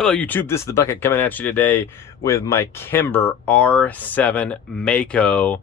Hello YouTube, this is the Bucket coming at you today with my Kimber R7 Mako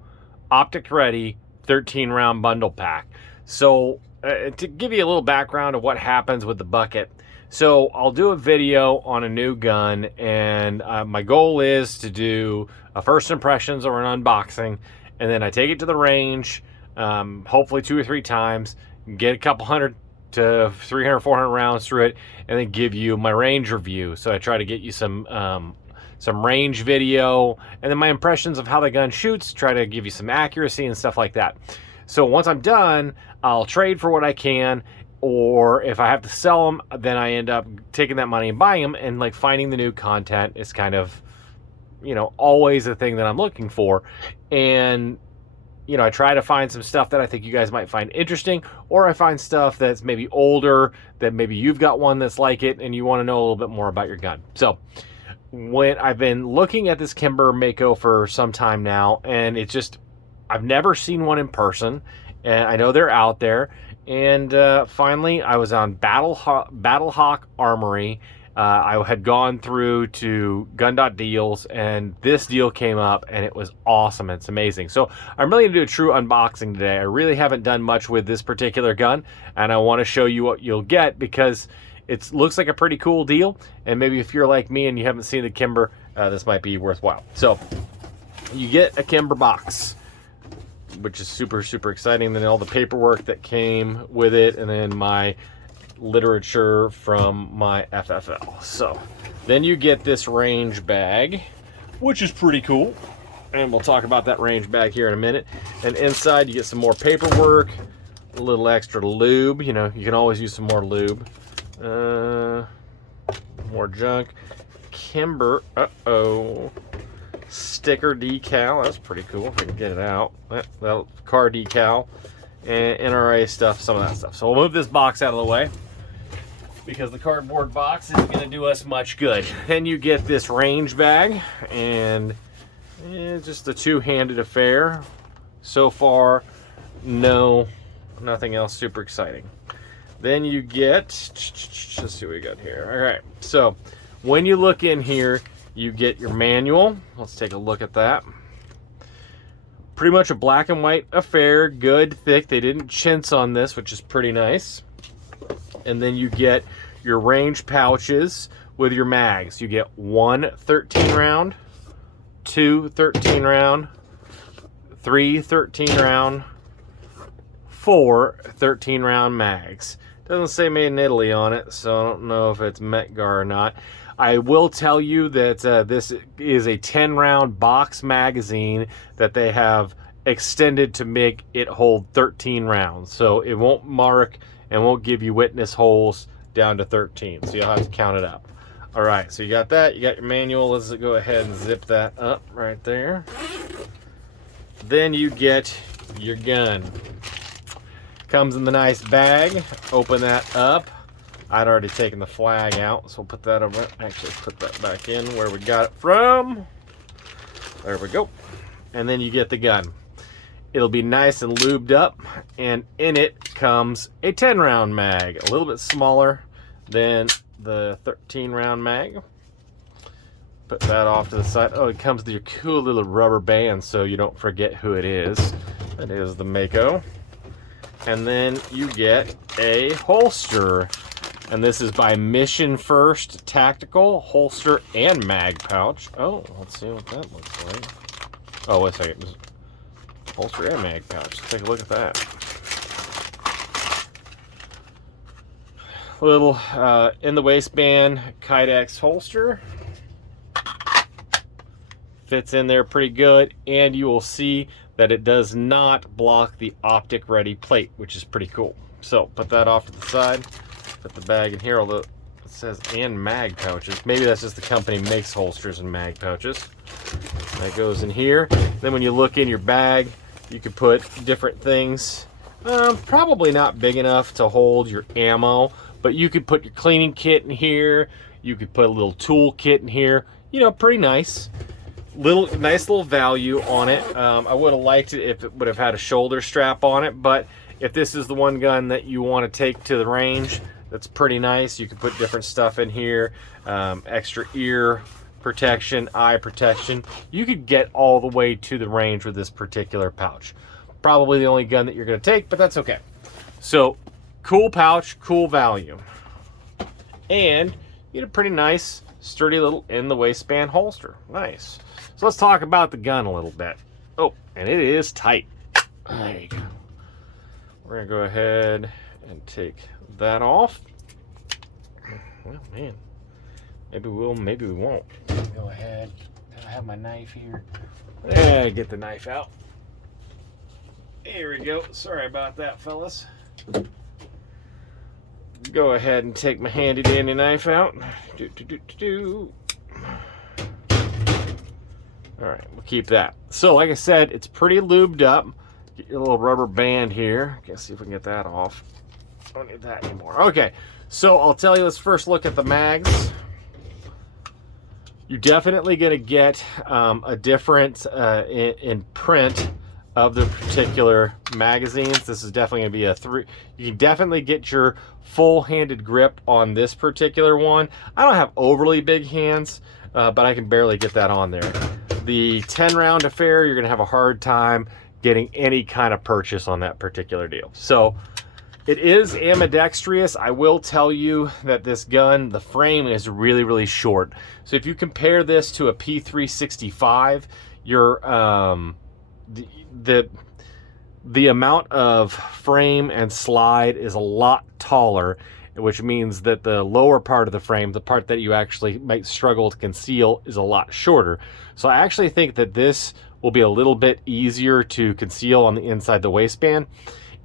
Optic Ready 13 round bundle pack. So to give you a little background of what happens with the bucket, so I'll do a video on a new gun, and my goal is to do a first impressions or an unboxing, and then I take it to the range, hopefully 2 or 3 times, get a couple hundred to 300, 400 rounds through it, and then give you my range review. So I try to get you some range video, and then my impressions of how the gun shoots, try to give you some accuracy and stuff like that. So once I'm done, I'll trade for what I can, or if I have to sell them, then I end up taking that money and buying them, and like finding the new content is kind of, you know, always a thing that I'm looking for. And you know, I try to find some stuff that I think you guys might find interesting, or I find stuff that's maybe older, that maybe you've got one that's like it and you want to know a little bit more about your gun. So when I've been looking at this Kimber Mako for some time now, and it's just, I've never seen one in person, and I know they're out there. And finally, I was on Battlehawk Armory. I had gone through to Gun.Deals, and this deal came up, and it was awesome. It's amazing. So I'm really going to do a true unboxing today. I really haven't done much with this particular gun, and I want to show you what you'll get, because it looks like a pretty cool deal, and maybe if you're like me and you haven't seen the Kimber, this might be worthwhile. So you get a Kimber box, which is super, super exciting. Then all the paperwork that came with it, and then my literature from my FFL. So then you get this range bag, which is pretty cool, and we'll talk about that range bag here in a minute. And inside you get some more paperwork, a little extra lube. You know, you can always use some more lube. More junk. Kimber sticker decal. That's pretty cool if I can get it out. That car decal and NRA stuff, some of that stuff. So we'll move this box out of the way, because the cardboard box isn't going to do us much good. Then you get this range bag, and it's just a two-handed affair. So far, nothing else super exciting. Then you get, let's see what we got here. All right, so when you look in here, you get your manual. Let's take a look at that. Pretty much a black and white affair, good, thick. They didn't chintz on this, which is pretty nice. And then you get your range pouches with your mags. You get 1 13 round, 2 13 round, 3 13 round, 4 13 round mags. Doesn't say made in Italy on it, so I don't know if it's Metgar or not. I will tell you that this is a 10 round box magazine that they have extended to make it hold 13 rounds. So it won't mark and won't give you witness holes down to 13. So you'll have to count it up. All right, so you got that. You got your manual. Let's go ahead and zip that up right there. Then you get your gun. Comes in the nice bag. Open that up. I'd already taken the flag out, so we'll put that over. Actually, put that back in where we got it from. There we go. And then you get the gun. It'll be nice and lubed up, and in it comes a 10 round mag, a little bit smaller than the 13 round mag. Put that off to the side. Oh, it comes with your cool little rubber band so you don't forget who it is. That is the Mako. And then you get a holster. And this is by Mission First Tactical Holster and Mag Pouch. Oh, let's see what that looks like. Oh, wait a second. Holster and Mag Pouch. Let's take a look at that. Little in the waistband Kydex holster. Fits in there pretty good, and you will see that it does not block the Optic Ready plate, which is pretty cool. So put that off to the side. Put the bag in here, although it says and mag pouches. Maybe that's just the company makes holsters and mag pouches. That goes in here. Then when you look in your bag, you could put different things. Probably not big enough to hold your ammo, but you could put your cleaning kit in here. You could put a little tool kit in here. You know, pretty nice. Nice little value on it. I would have liked it if it would have had a shoulder strap on it, but if this is the one gun that you want to take to the range, That's pretty nice. You can put different stuff in here, extra ear protection, eye protection. You could get all the way to the range with this particular pouch. Probably the only gun that you're going to take, but that's okay. So cool pouch, cool value, and you get a pretty nice sturdy little in the waistband holster. Nice. So let's talk about the gun a little bit. Oh, and it is tight. There you go. We're gonna go ahead and take that off. Oh man, maybe we'll, maybe we won't. Go ahead. I have my knife here. Yeah, get the knife out. Here we go. Sorry about that, fellas. Go ahead and take my handy dandy knife out. All right, we'll keep that. So like I said, it's pretty lubed up. Get your little rubber band here. Let's see if we can get that off. Don't need that anymore. Okay, so I'll tell you, let's first look at the mags. You're definitely going to get a difference in print of the particular magazines. This is definitely going to be a 3. You can definitely get your full-handed grip on this particular one. I don't have overly big hands, but I can barely get that on there. The 10-round affair, you're going to have a hard time getting any kind of purchase on that particular deal. So it is ambidextrous. I will tell you that this gun, the frame is really, really short. So if you compare this to a P365, your the amount of frame and slide is a lot taller, which means that the lower part of the frame, the part that you actually might struggle to conceal, is a lot shorter. So I actually think that this will be a little bit easier to conceal on the inside the waistband.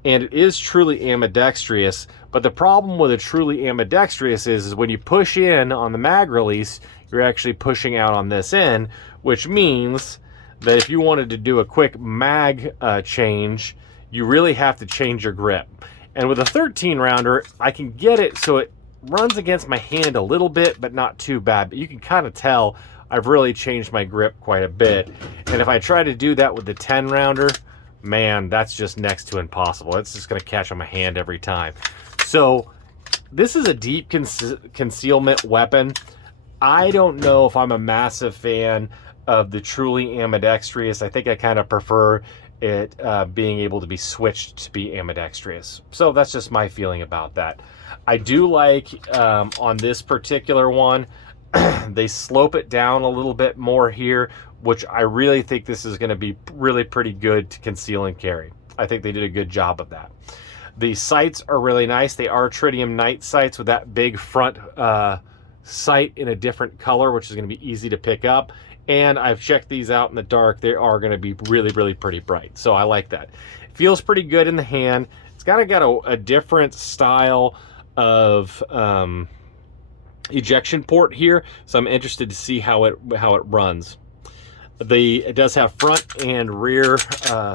And it is truly ambidextrous, but the problem with a truly ambidextrous is when you push in on the mag release, you're actually pushing out on this end, which means that if you wanted to do a quick mag change, you really have to change your grip. And with a 13-rounder, I can get it so it runs against my hand a little bit, but not too bad. But you can kind of tell I've really changed my grip quite a bit. And if I try to do that with the 10-rounder, man, that's just next to impossible. It's just going to catch on my hand every time. So this is a deep concealment weapon. I don't know if I'm a massive fan of the truly ambidextrous. I think I kind of prefer it being able to be switched to be ambidextrous. So that's just my feeling about that. I do like on this particular one, they slope it down a little bit more here, which I really think this is going to be really pretty good to conceal and carry. I think they did a good job of that. The sights are really nice. They are tritium night sights with that big front sight in a different color, which is going to be easy to pick up. And I've checked these out in the dark. They are going to be really, really pretty bright. So I like that. It feels pretty good in the hand. It's kind of got a different style of ejection port here. So I'm interested to see how it runs. It does have front and rear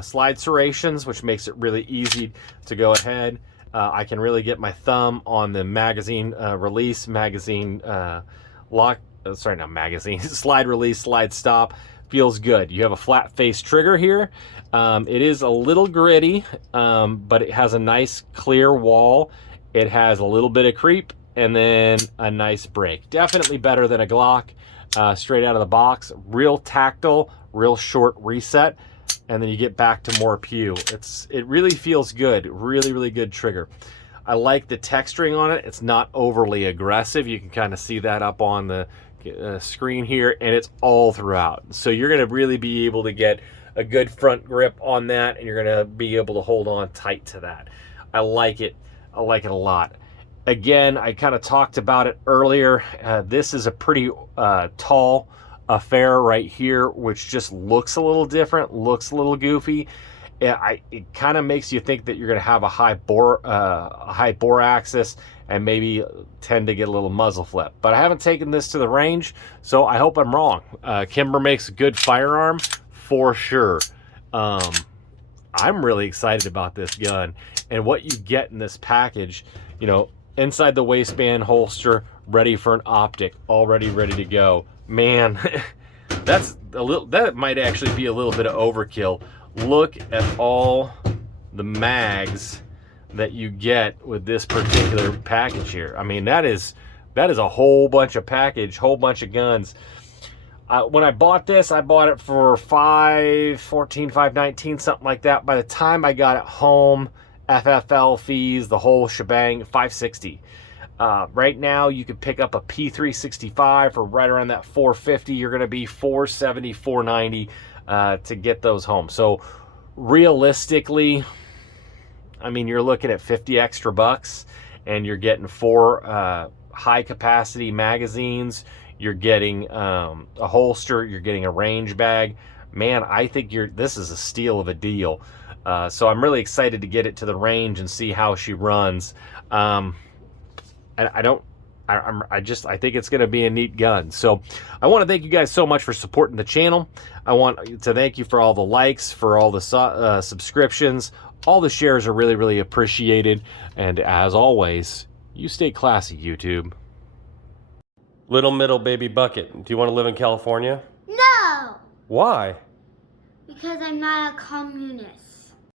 slide serrations, which makes it really easy to go ahead. I can really get my thumb on the magazine release, magazine lock. Sorry, not magazine. Slide release, slide stop. Feels good. You have a flat face trigger here. It is a little gritty, but it has a nice clear wall. It has a little bit of creep and then a nice break. Definitely better than a Glock straight out of the box. Real tactile, real short reset, and then you get back to more pew. It really feels good. Really, really good trigger. I like the texturing on it. It's not overly aggressive. You can kind of see that up on the screen here, and it's all throughout. So you're going to really be able to get a good front grip on that, and you're going to be able to hold on tight to that. I like it. I like it a lot. Again, I kind of talked about it earlier. This is a pretty tall affair right here, which just looks a little different, looks a little goofy. It kind of makes you think that you're going to have a high bore axis and maybe tend to get a little muzzle flip. But I haven't taken this to the range, so I hope I'm wrong. Kimber makes a good firearm for sure. I'm really excited about this gun and what you get in this package. You know, inside the waistband holster, ready for an optic, already ready to go. Man, that might actually be a little bit of overkill. Look at all the mags that you get with this particular package here. I mean, that is a whole bunch of package, whole bunch of guns. When I bought this, I bought it for $514, $519, something like that. By the time I got it home, FFL fees, the whole shebang, $560. Right now, you could pick up a P365 for right around that $450. You're going to be $470, $490 to get those home. So realistically, I mean, you're looking at 50 extra bucks, and you're getting 4 high capacity magazines. You're getting a holster. You're getting a range bag. Man, I think this is a steal of a deal. So I'm really excited to get it to the range and see how she runs. I think it's going to be a neat gun. So I want to thank you guys so much for supporting the channel. I want to thank you for all the likes, for all the subscriptions. All the shares are really, really appreciated. And as always, you stay classy, YouTube. Little middle baby bucket, do you want to live in California? No! Why? Because I'm not a communist.